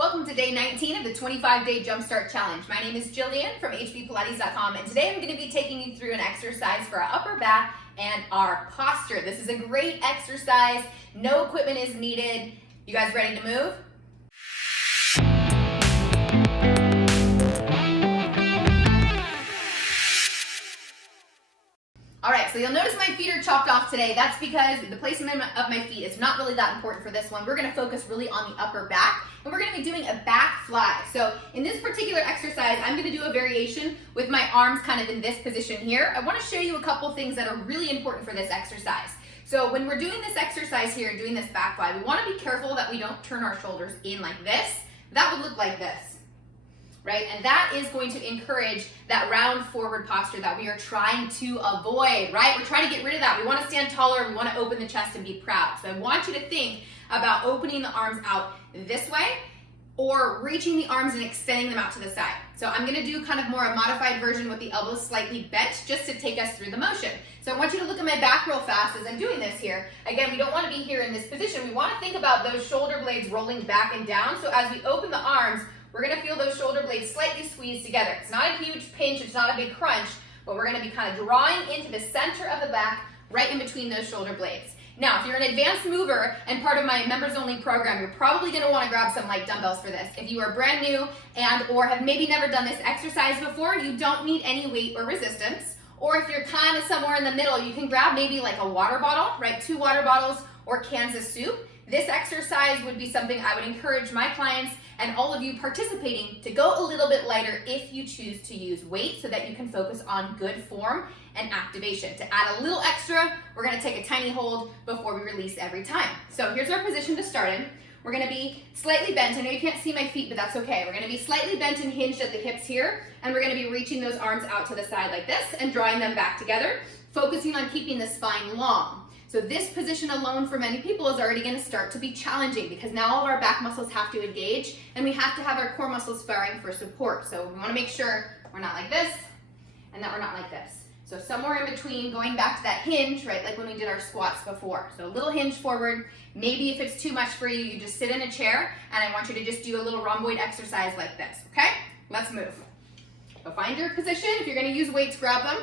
Welcome to day 19 of the 25-day Jumpstart Challenge. My name is Jillian from HB Pilates.com, and today I'm going to be taking you through an exercise for our upper back and our posture. This is a great exercise. No equipment is needed. You guys ready to move? All right, so you'll notice my feet are chopped off today. That's because the placement of my feet is not really that important for this one. We're gonna focus really on the upper back, and we're gonna be doing a back fly. So in this particular exercise, I'm gonna do a variation with my arms kind of in this position here. I wanna show you a couple things that are really important for this exercise. So when we're doing this exercise here, doing this back fly, we wanna be careful that we don't turn our shoulders in like this. That would look like this. Right? And that is going to encourage that round forward posture that we are trying to avoid, right? We're trying to get rid of that. We want to stand taller. We want to open the chest and be proud. So I want you to think about opening the arms out this way or reaching the arms and extending them out to the side. So I'm going to do kind of more a modified version with the elbows slightly bent just to take us through the motion. So I want you to look at my back real fast as I'm doing this here. Again, we don't want to be here in this position. We want to think about those shoulder blades rolling back and down. So as we open the arms, we're gonna feel those shoulder blades slightly squeezed together. It's not a huge pinch, it's not a big crunch, but we're gonna be kind of drawing into the center of the back, right in between those shoulder blades. Now, if you're an advanced mover and part of my members only program, you're probably gonna wanna grab some light dumbbells for this. If you are brand new and or have maybe never done this exercise before, you don't need any weight or resistance. Or if you're kind of somewhere in the middle, you can grab maybe like a water bottle, right? 2 water bottles or cans of soup. This exercise would be something I would encourage my clients and all of you participating to go a little bit lighter if you choose to use weight so that you can focus on good form and activation. To add a little extra, we're gonna take a tiny hold before we release every time. So here's our position to start in. We're gonna be slightly bent. I know you can't see my feet, but that's okay. We're gonna be slightly bent and hinged at the hips here, and we're gonna be reaching those arms out to the side like this and drawing them back together, focusing on keeping the spine long. So this position alone for many people is already going to start to be challenging because now all of our back muscles have to engage and we have to have our core muscles firing for support. So we want to make sure we're not like this and that we're not like this. So somewhere in between, going back to that hinge, right, like when we did our squats before. So a little hinge forward. Maybe if it's too much for you, you just sit in a chair and I want you to just do a little rhomboid exercise like this, okay? Let's move. So find your position. If you're going to use weights, grab them.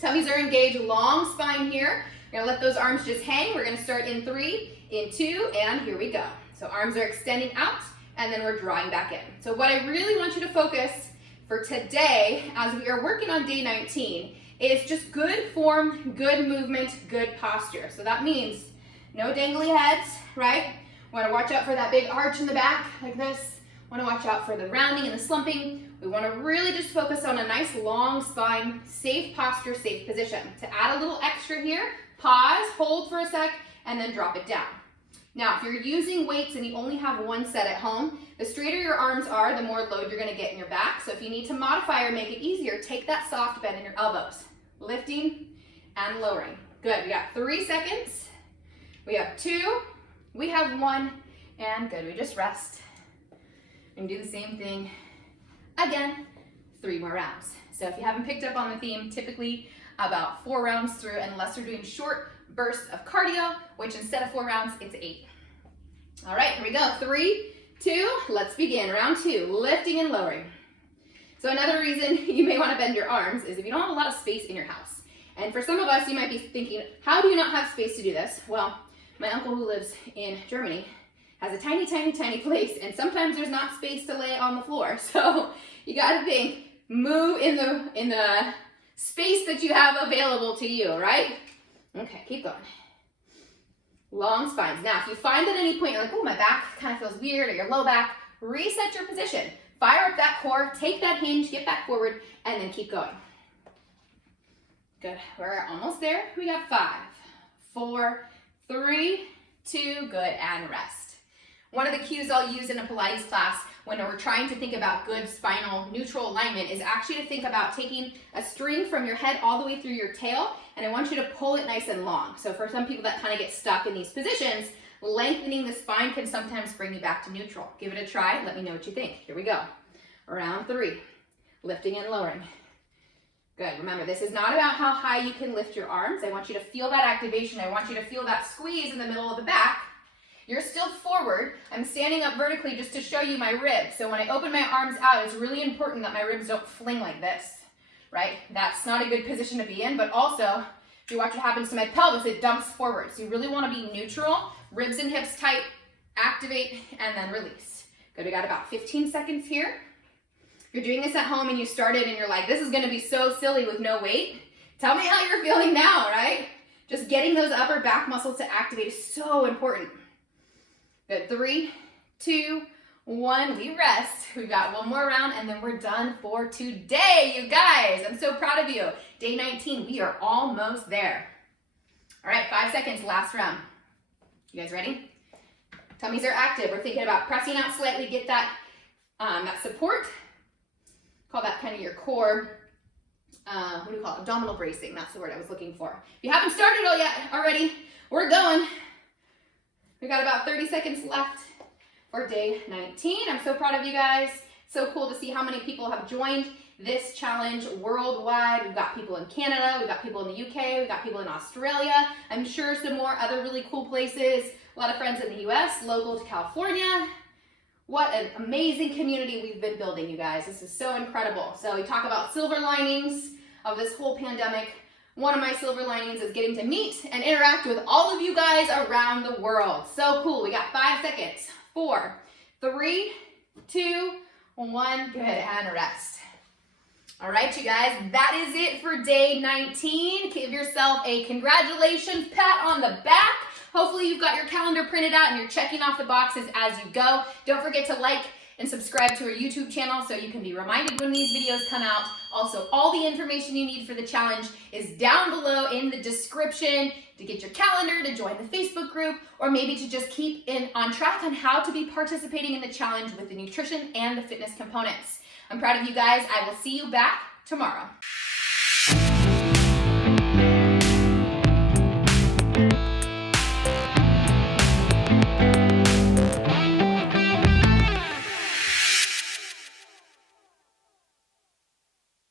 Tummies are engaged, long spine here. We're gonna let those arms just hang. We're gonna start in 3, in 2, and here we go. So arms are extending out, and then we're drawing back in. So what I really want you to focus for today, as we are working on day 19, is just good form, good movement, good posture. So that means no dangly heads, right? We wanna watch out for that big arch in the back, like this. We wanna watch out for the rounding and the slumping. We wanna really just focus on a nice long spine, safe posture, safe position. To add a little extra here, pause, hold for a sec, and then drop it down. Now, if you're using weights and you only have one set at home, the straighter your arms are, the more load you're gonna get in your back. So if you need to modify or make it easier, take that soft bend in your elbows. Lifting and lowering. Good, we got 3 seconds. We have 2, we have 1, and good, we just rest. And do the same thing again, 3 more rounds. So if you haven't picked up on the theme, typically about 4 rounds through, unless you're doing short bursts of cardio, which instead of 4 rounds, it's 8. All right, here we go. 3, 2, let's begin. Round 2, lifting and lowering. So another reason you may want to bend your arms is if you don't have a lot of space in your house. And for some of us, you might be thinking, how do you not have space to do this? Well, my uncle who lives in Germany has a tiny, tiny, tiny place, and sometimes there's not space to lay on the floor. So you got to think, move in the space that you have available to you, right? Okay, keep going. Long spines. Now, if you find at any point you're like, oh, my back kind of feels weird, or your low back, reset your position. Fire up that core, take that hinge, get back forward, and then keep going. Good, we're almost there. We got 5, 4, 3, 2, good, and rest. One of the cues I'll use in a Pilates class when we're trying to think about good spinal neutral alignment is actually to think about taking a string from your head all the way through your tail, and I want you to pull it nice and long. So for some people that kind of get stuck in these positions, lengthening the spine can sometimes bring you back to neutral. Give it a try, let me know what you think. Here we go. Round 3, lifting and lowering. Good, remember this is not about how high you can lift your arms. I want you to feel that activation. I want you to feel that squeeze in the middle of the back. You're still forward. I'm standing up vertically just to show you my ribs. So when I open my arms out, it's really important that my ribs don't fling like this, right? That's not a good position to be in, but also, if you watch what happens to my pelvis, it dumps forward. So you really want to be neutral, ribs and hips tight, activate, and then release. Good, we got about 15 seconds here. If you're doing this at home and you started and you're like, this is gonna be so silly with no weight, tell me how you're feeling now, right? Just getting those upper back muscles to activate is so important. Good, 3, 2, 1, we rest. We've got one more round and then we're done for today, you guys. I'm so proud of you. Day 19, we are almost there. All right, 5 seconds, last round. You guys ready? Tummies are active. We're thinking about pressing out slightly, get that, that support. Call that kind of your core, what do you call it? Abdominal bracing. That's the word I was looking for. If you haven't started already, we're going. We got about 30 seconds left for day 19. I'm so proud of you guys. So cool to see how many people have joined this challenge worldwide. We've got people in Canada, we've got people in the UK, we've got people in Australia. I'm sure some more other really cool places. A lot of friends in the US, local to California. What an amazing community we've been building, you guys. This is so incredible. So we talk about silver linings of this whole pandemic. One of my silver linings is getting to meet and interact with all of you guys around the world. So cool. We got 5 seconds. 4, 3, 2, 1. Go ahead and rest. All right, you guys, that is it for day 19. Give yourself a congratulations pat on the back. Hopefully you've got your calendar printed out and you're checking off the boxes as you go. Don't forget to like and subscribe to our YouTube channel so you can be reminded when these videos come out. Also, all the information you need for the challenge is down below in the description to get your calendar, to join the Facebook group, or maybe to just keep on track on how to be participating in the challenge with the nutrition and the fitness components. I'm proud of you guys. I will see you back tomorrow.